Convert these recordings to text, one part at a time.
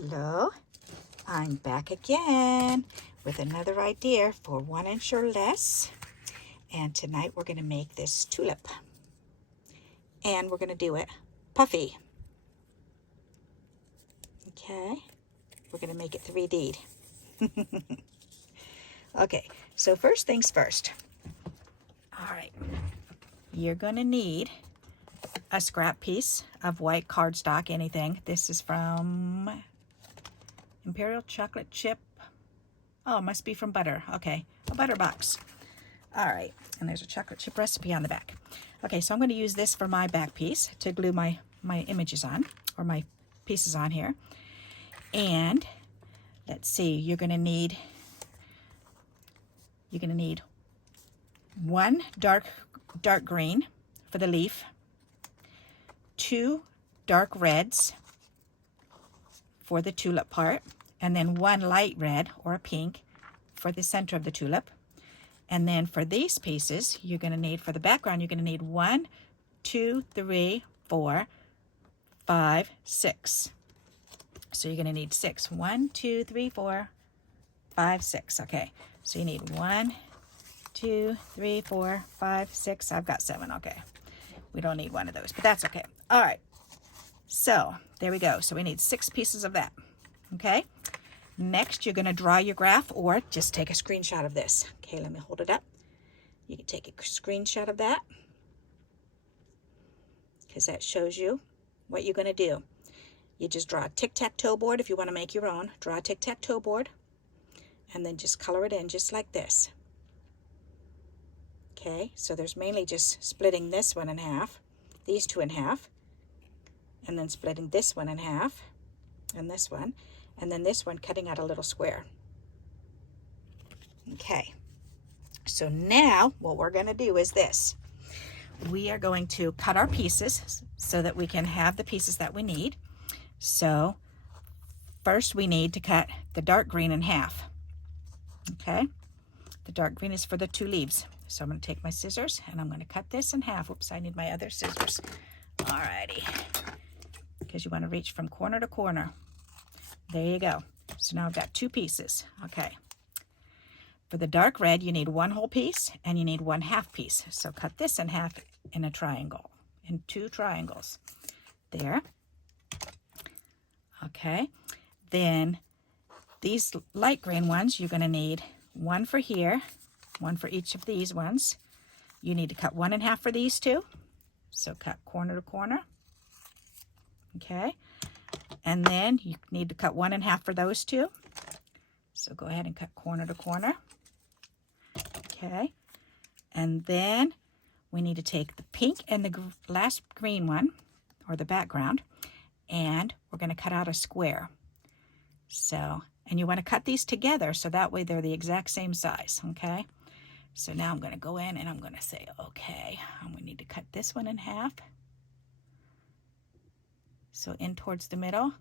Hello, I'm back again with another idea for 1 inch or less. And tonight we're going to make this tulip. And we're going to do it puffy. Okay, we're going to make it 3D'd. Okay, so first things first. All right, you're going to need a scrap piece of white cardstock, anything. This is from Imperial Chocolate Chip. Oh, it must be from Butter. Okay, a butter box. All right, and there's a chocolate chip recipe on the back. Okay, so I'm going to use this for my back piece to glue my images on, or my pieces on here. And let's see, you're going to need one dark green for the leaf, 2 dark reds for the tulip part, and then 1 light red or a pink for the center of the tulip. And then for these pieces, you're going to need, for the background, you're going to need 1, 2, 3, 4, 5, 6. So you're going to need 6. 1, 2, 3, 4, 5, 6. Okay, so you need 1, 2, 3, 4, 5, 6. I've got 7. Okay, we don't need one of those, but that's okay. All right, so there we go. So we need 6 pieces of that. Okay, next you're going to draw your graph, or just take a screenshot of this. Okay, let me hold it up. You can take a screenshot of that because that shows you what you're going to do. You just draw a tic-tac-toe board if you want to make your own. Draw a tic-tac-toe board and then just color it in just like this. Okay, so there's mainly just splitting this one in half, these 2 in half, and then splitting this one in half, and this one, and then this one cutting out a little square. Okay, so now what we're going to do is this. We are going to cut our pieces so that we can have the pieces that we need. So first we need to cut the dark green in half. Okay, the dark green is for the 2 leaves. So I'm going to take my scissors and I'm going to cut this in half. Oops, I need my other scissors. Alrighty, because you want to reach from corner to corner. There you go. So now I've got 2 pieces. Okay. For the dark red, you need 1 whole piece and you need 1 half piece. So cut this in half in a triangle, in 2 triangles. There. Okay. Then these light green ones, you're going to need 1 for here, 1 for each of these ones. You need to cut 1 in half for these 2. So cut corner to corner. Okay. And then you need to cut 1 in half for those 2. So go ahead and cut corner to corner. Okay. And then we need to take the pink and the last green one, or the background, and we're going to cut out a square. So, and you want to cut these together so that way they're the exact same size. Okay. So now I'm going to go in and I'm going to say, okay, I'm going to need to cut this one in half. So in towards the middle.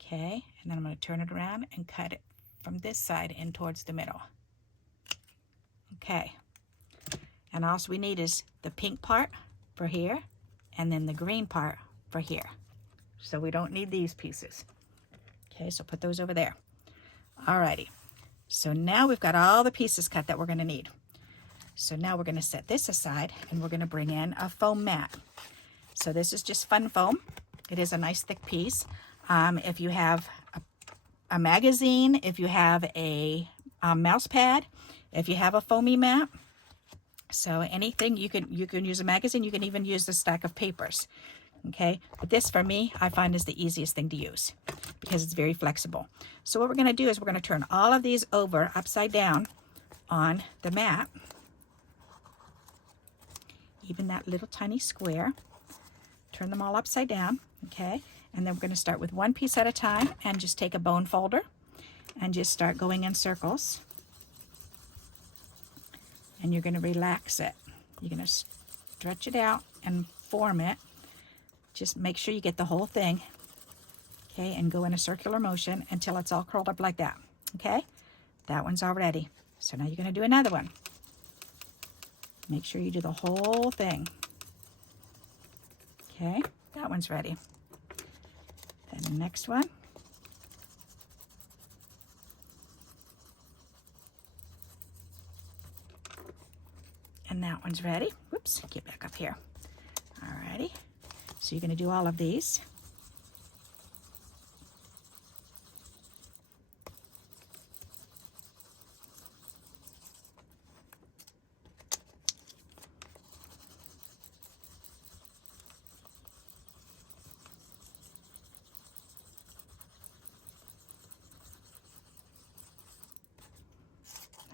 Okay, and then I'm going to turn it around and cut it from this side in towards the middle. Okay, and all we need is the pink part for here and then the green part for here. So we don't need these pieces. Okay, so put those over there. Alrighty, so now we've got all the pieces cut that we're going to need. So now we're going to set this aside and we're going to bring in a foam mat. So this is just fun foam. It is a nice thick piece. If you have a magazine, if you have a mouse pad, if you have a foamy mat, so anything, you can use a magazine. You can even use a stack of papers. Okay, but this for me, I find is the easiest thing to use because it's very flexible. So what we're going to do is we're going to turn all of these over upside down on the mat, even that little tiny square. Turn them all upside down. Okay, and then we're going to start with 1 piece at a time and just take a bone folder and just start going in circles. And you're going to relax it. You're going to stretch it out and form it. Just make sure you get the whole thing. Okay, and go in a circular motion until it's all curled up like that. Okay, that one's all ready. So now you're going to do another one. Make sure you do the whole thing. Okay, that one's ready. Then the next one. And that one's ready. Whoops, get back up here. Alrighty. So you're going to do all of these.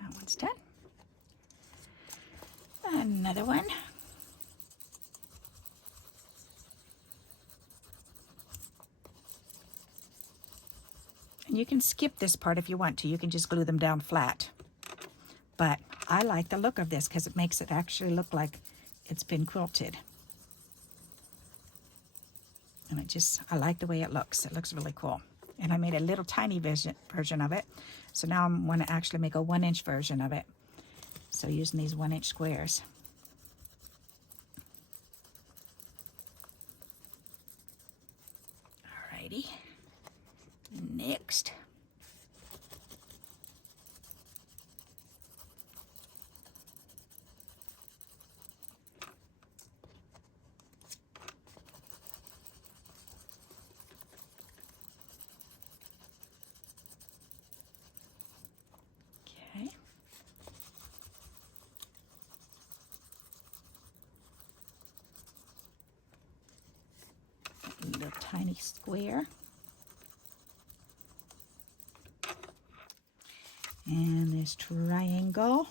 That one's done. Another one. And you can skip this part if you want to. You can just glue them down flat. But I like the look of this because it makes it actually look like it's been quilted. And I like the way it looks. It looks really cool. And I made a little tiny version of it. So now I'm going to actually make a 1-inch version of it. So using these 1-inch squares. Alrighty. Next. Okay. A little tiny square. And this triangle.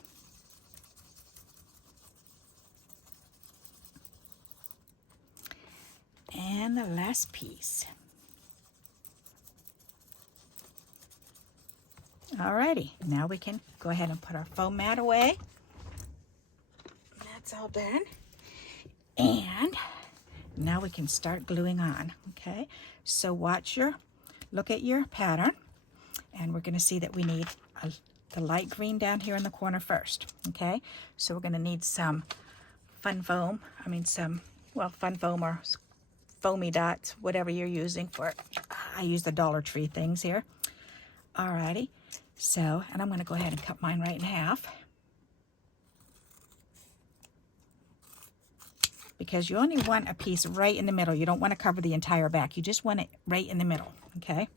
And the last piece. Alrighty, now we can go ahead and put our foam mat away. That's all done. And now we can start gluing on, okay? So look at your pattern, and we're gonna see that we need the light green down here in the corner first, okay? So we're gonna need some fun foam or foamy dots, whatever you're using for it. I use the Dollar Tree things here. Alrighty, so, and I'm gonna go ahead and cut mine right in half. Because you only want a piece right in the middle. You don't want to cover the entire back. You just want it right in the middle, okay?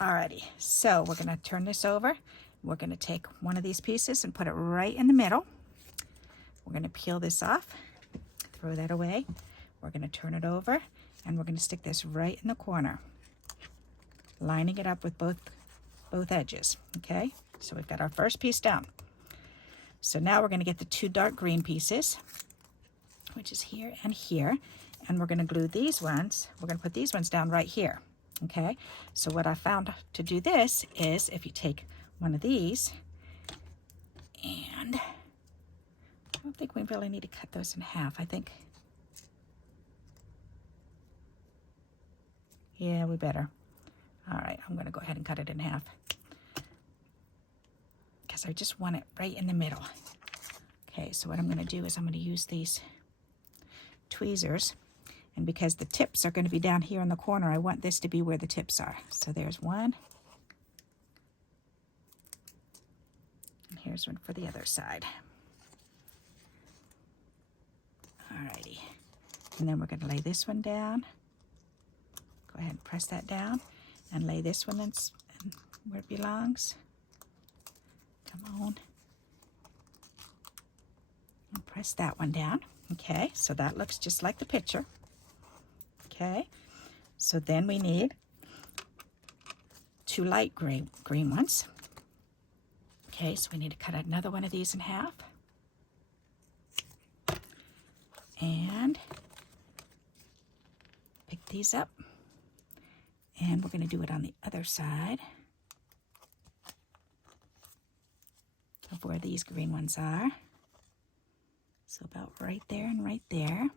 Alrighty, so we're gonna turn this over. We're gonna take one of these pieces and put it right in the middle. We're gonna peel this off, throw that away. We're gonna turn it over, and we're gonna stick this right in the corner, lining it up with both edges, okay? So we've got our first piece down. So now we're gonna get the 2 dark green pieces, which is here and here, and we're gonna glue these ones. We're gonna put these ones down right here, okay? So what I found to do this is if you take one of these, and I don't think we really need to cut those in half. I think, yeah, we better. All right, I'm gonna go ahead and cut it in half because I just want it right in the middle. Okay, so what I'm gonna do is I'm gonna use these tweezers, and because the tips are gonna be down here in the corner, I want this to be where the tips are. So there's one, and here's one for the other side. Alrighty, and then we're gonna lay this one down. Go ahead and press that down, and lay this one in where it belongs. Come on. And press that one down. Okay, so that looks just like the picture. Okay, so then we need 2 light green ones. Okay, so we need to cut another one of these in half. And pick these up. And we're going to do it on the other side of where these green ones are. So about right there and right there.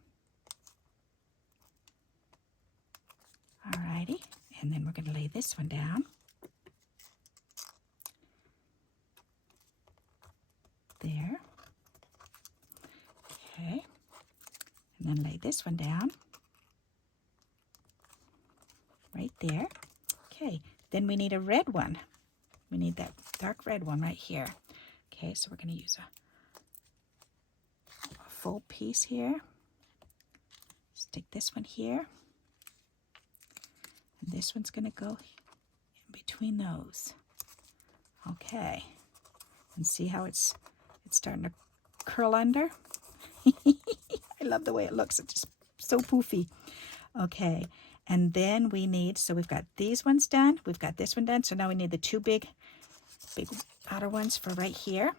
Alrighty, and then we're going to lay this one down. There. Okay, and then lay this one down. Right there. Okay, then we need a red one. We need that dark red one right here. Okay, so we're going to use full piece here. Stick this one here. And this one's going to go in between those. Okay. And see how it's starting to curl under? I love the way it looks. It's just so poofy. Okay. And then we need, so we've got these ones done. We've got this one done. So now we need the two big outer ones for right here.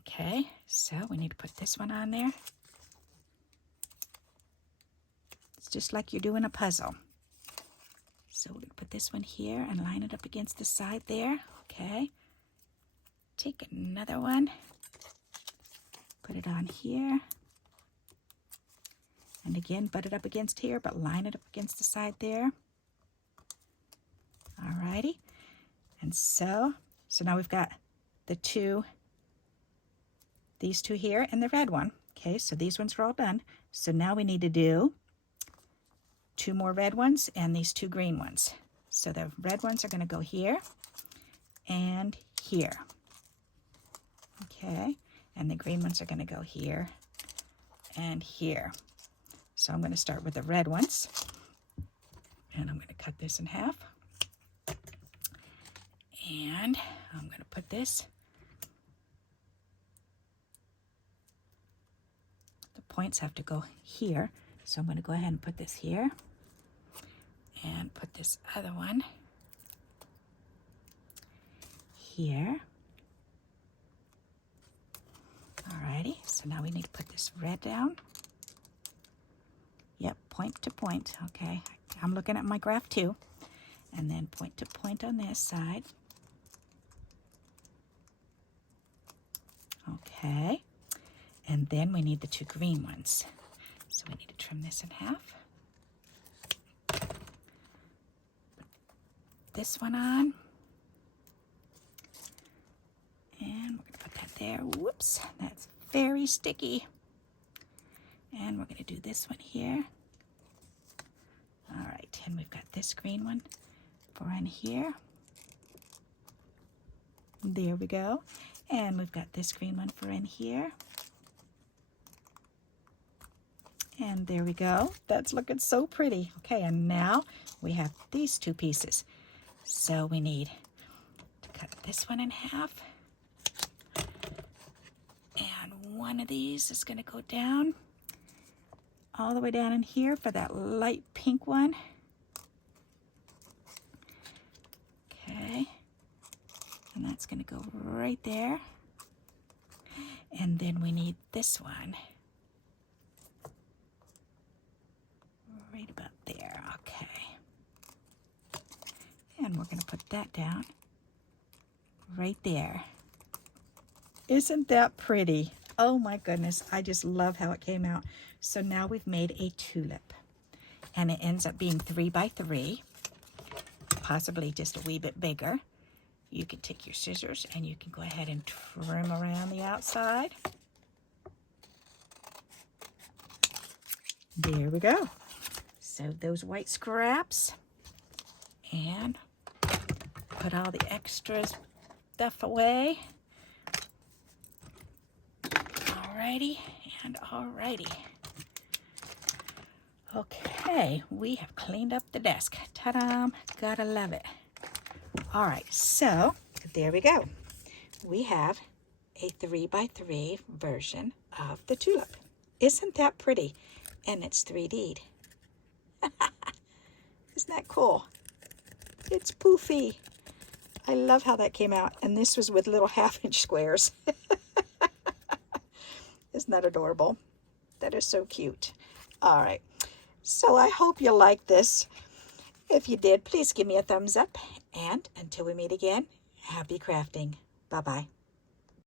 Okay. So we need to put this one on there. It's just like you're doing a puzzle. So we're going to put this one here and line it up against the side there. Okay. Take another one. Put it on here. And again, butt it up against here, but line it up against the side there. Alrighty. And so now we've got these two here and the red one. Okay, so these ones are all done. So now we need to do 2 more red ones and these 2 green ones. So the red ones are going to go here and here. Okay, and the green ones are going to go here and here. So I'm going to start with the red ones, and I'm going to cut this in half. And I'm going to put this, the points have to go here. So I'm going to go ahead and put this here and put this other one here. Alrighty, so now we need to put this red down. Yep, point to point. Okay, I'm looking at my graph too. And then point to point on this side. Okay, and then we need the 2 green ones. So we need to trim this in half. Put this one on. And we're going to put that there. Whoops, that's very sticky. And we're going to do this one here. All right, and we've got this green one for in here. There we go. And we've got this green one for in here. And there we go. That's looking so pretty. Okay, and now we have these 2 pieces. So we need to cut this one in half. And one of these is going to go down all the way down in here for that light pink one. Okay. And that's going to go right there. And then we need this one right about there. Okay. And we're going to put that down right there. Isn't that pretty? Oh my goodness, I just love how it came out. So now we've made a tulip, and it ends up being 3 by 3, possibly just a wee bit bigger. You can take your scissors and you can go ahead and trim around the outside. There we go. So those white scraps, and put all the extra stuff away. Alrighty, and alrighty. Okay, we have cleaned up the desk. Ta-da! Gotta love it. All right, so there we go. We have a 3 by 3 version of the tulip. Isn't that pretty? And it's 3D'd. Isn't that cool? It's poofy. I love how that came out. And this was with little 1/2-inch squares. Isn't that adorable? That is so cute. All right. So I hope you liked this. If you did, please give me a thumbs up. And until we meet again, happy crafting. Bye-bye.